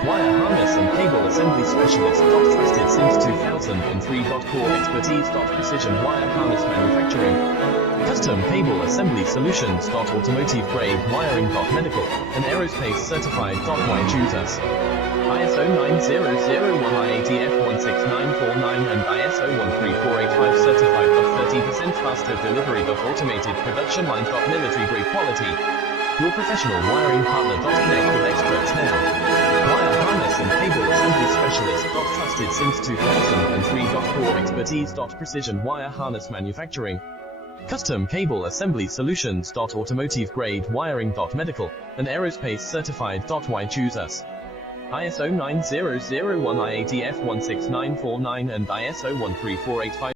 Wire harness and cable assembly specialist. Trusted since 2003. Core expertise. Precision wire harness manufacturing. Custom cable assembly solutions. Automotive grade wiring. Medical and aerospace certified. Why choose us? ISO 9001 IATF 16949 and ISO 13485 certified. 30% faster delivery. Automated production lines. Military grade quality. Your professional wiring partner. Connect with experts now. Wire harness and cable assembly specialist. Trusted since 2003. Core expertise. Precision wire harness manufacturing. Custom cable assembly solutions. Automotive grade wiring. Medical and aerospace certified. Why choose us? ISO 9001 IATF 16949 and ISO 13485.